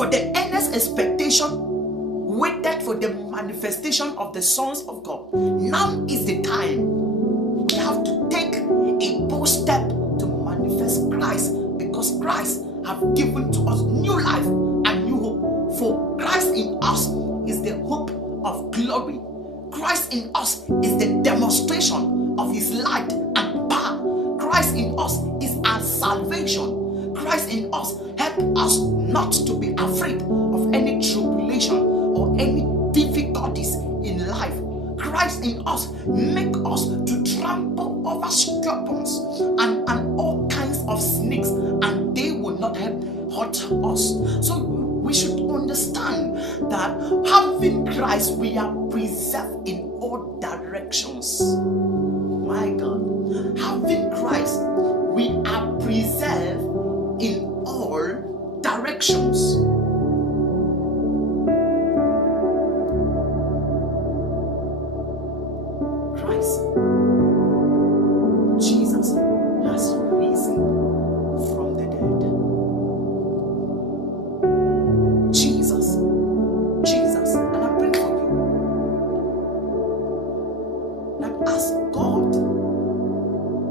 For the earnest expectation waited for the manifestation of the sons of God. Now is the time. We have to take a bold step to manifest Christ, because Christ have given to us new life and new hope. For Christ in us is the hope of glory. Christ in us is the demonstration of his light and power. Christ in us is our salvation. Christ in us help us not to be afraid of any tribulation or any difficulties in life. Christ in us make us to trample over scorpions and all kinds of snakes, and they will not hurt us. So we should understand that having Christ, we are preserved in all directions. My God, having Christ, we are preserved in all directions. Christ